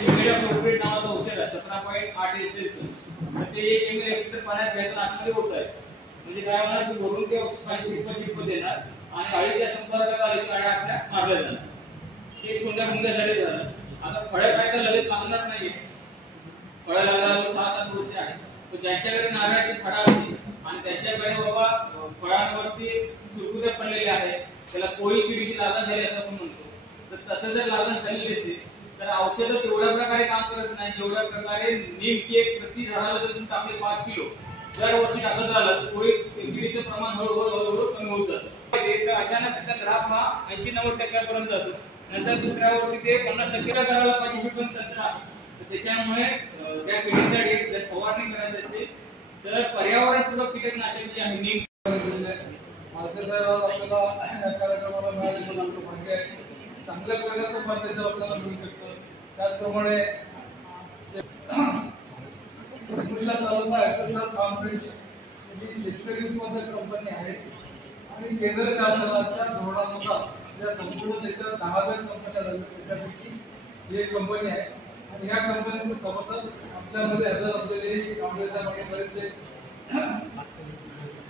Imidacloprid नावाचं औषध आहे 17.8 SL तर ते 1 ml लिटर पाण्यात घ्यायचं असं होत आहे. म्हणजे काय होणार की वरून ते औषध खाली टिप्प देणार आणि अळीच्या संपर्कात आली की अळ्या आपल्या मारल्या जाणार. ते सोंड्या मुंग्यासाठी झालं. आता फळं काय तर लगेच लागणार नाहीये. फळं लागायला 6-7 वर्ष आहे. तर ज्यांच्याकडे नारळाची झाडं असतील आणि त्यांच्याकडे बाबा फळांवरती सुरकुत्या पडलेल्या आहेत, त्याला कोळी किडीची लागण झाली असं आपण म्हणतो. तर तसं जर लागण झालेली असेल तर औषधं तेवढ्या प्रकारे काम करत नाही जेवढ्या प्रकारे नेमकी एक प्रति झाडाला जर तुम्ही टाकले 5 किलो दरवर्षी टाकत राहिलं तर कोळी किडीचं प्रमाण हळूहळू कमी होत जातं. अचानक त्याचा ग्राफ हा 80-90% जातो. नंतर दुसऱ्या वर्षी ते 50% करायला पाहिजे. हे पण तंत्र आहे. तर त्याच्यामुळे त्या किडीसाठी जर फवारणी करायची असेल तर पर्यावरणपूरक कीटकनाशक जे आहे नीम आपल्याला कार्यक्रमाला मिळाले चांगल्या प्रकारचं परदेशात आपल्याला मिळू शकतं. त्याचप्रमाणे शेतकरी उत्पादक कंपनी आहे आणि केंद्र शासनाच्या धोरणानुसार या संपूर्ण देशात 10,000 कंपन्या झाल्या त्यापैकी ही एक कंपनी आहे आणि या कंपनीचे सभासद आपल्यामध्ये हजर असलेले काँग्रेसच्या मागे बरेचसे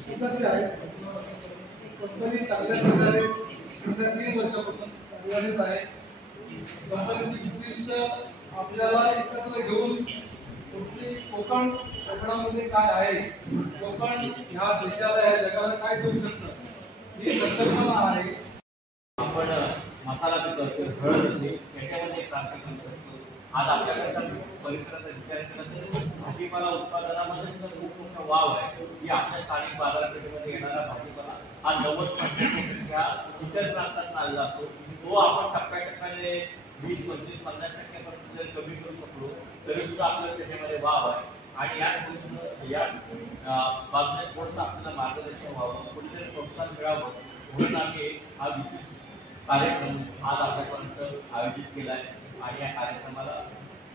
सदस्य आहेत. कंपनी चांगल्या प्रकारे गेल्या 3 वर्षापासून कार्यरत आहे. कंपनीची उद्दिष्ट आपल्याला एकत्र घेऊन कोकणामध्ये काय आहे, कोकण ह्या देशाला या जगाला काय देऊ शकतं ही संकल्पना आहे. आपण मसाला पीक असेल हळद असेल याच्यामध्ये क्रांती करू शकतो. आज आपल्याकडे परिसराचा विचार केला तर भाजीपाला उत्पादनामध्ये सुद्धा खूप मोठा वाव आहे की आपल्या स्थानिक बाजारपेठेमध्ये येणारा भाजीपाला हा 90% ह्या इतर प्रांतात आलेला असतो. तो आपण टप्प्याटप्प्याने 20-25-50% पर्यंत जर कमी करू शकलो तरी सुद्धा आपल्याला त्याच्यामध्ये वाव आहे. आणि या बाबतीत थोडंसं आपल्याला मार्गदर्शन व्हावं, कुठेतरी प्रोत्साहन मिळावं म्हणून आम्ही हा विशेष कार्यक्रम आज आपल्यापर्यंत आयोजित केला आहे. आणि या कार्यक्रमाला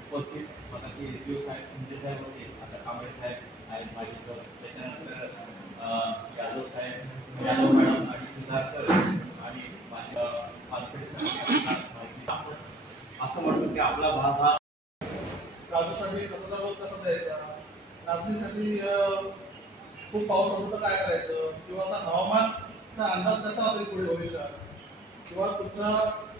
उपस्थित मगाशी एसडीओ साहेब शिंदे साहेब होते, आता कांबळे साहेब आहेत माझे सर, त्याच्यानंतर यादव साहेब, यादव मॅडम आणि सुधार सर आणि माझ्या असं म्हणतो की आपला भाग हा काजूसाठी खताचा डोस कसा द्यायचा, नाचणीसाठी खूप पाऊस होतो तर काय करायचं, किंवा आता हवामानचा अंदाज कसा असेल पुढे भविष्यात, किंवा तुमच्या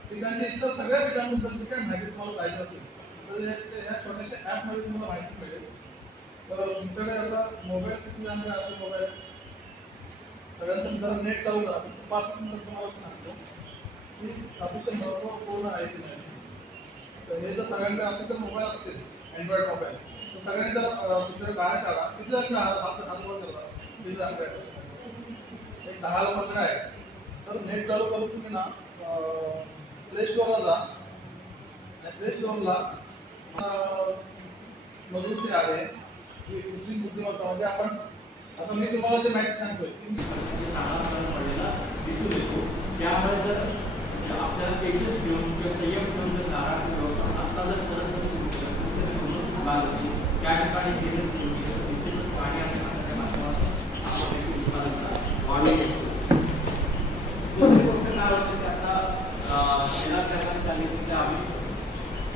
पिकांच्या इतर सगळ्या पिकांबद्दल जी काही माहिती तुम्हाला पाहिजे असेल तर ह्या छोट्याशा ॲपमध्ये तुम्हाला माहिती मिळेल. तर तुमच्याकडे आता मोबाईल किती जणांकडे असेल मोबाईल सगळ्यांचं जरा नेट चालू करा. 5 मिनिट तुम्हाला सांगतो की अतिशय महत्त्वपूर्ण आहे की नाही. तर हे जर सगळ्यांकडे असेल तर मोबाईल असतील अँड्रॉइड मोबाईल तर सगळ्यांनी जर तुमच्याकडे बाहेर काढा. किती जणांकडे हात करता किती जणांकडे एक 10 लोकांकडे आहे. तर नेट चालू करून तुम्ही ना प्ले स्टोअरला जा. प्ले स्टोअरला मधून ते आहे की कृत्रिम बुद्धिमत्ता म्हणजे आपण आता मी तुम्हाला जे माहिती सांगतोय की दिसून येतो. त्यामुळे जर आपल्याला पेशन्स घेऊन किंवा संयम घेऊन जर नारळ आता जर परत सुरू केलं त्या ठिकाणी घेणं सुरू केलं तिथे पाणी आणि पाण्याच्या माध्यमातून आपण उत्पादनता वाढवू शकतो. दुसरी गोष्ट काय होतं की आता शेतकऱ्यांनी सांगितलं की आम्ही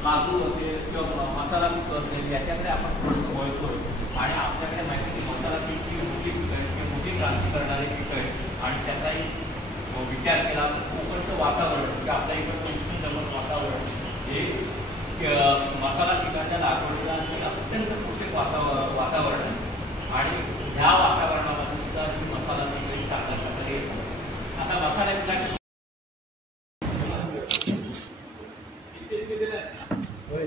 काजू असेल किंवा मसाला पीक असेल याच्याकडे आपण थोडंसं वळतोय आणि आपल्याकडे माहिती की मसाला पीक ही मोठी पीक आहे किंवा मोठी क्रांती करणारे पीक आहे आणि त्याचाही विचार केला तर कोकणचं वातावरण किंवा आपल्या इकडचं उष्ण दमट वातावरण हे मसाला पिकाच्या लागवडीला अत्यंत पोषक वातावरण आहे आणि ह्या वातावरणामध्ये सुद्धा ही मसाला पीक चांगल्या प्रकारे येतात. आता मसाला पिकाची होय.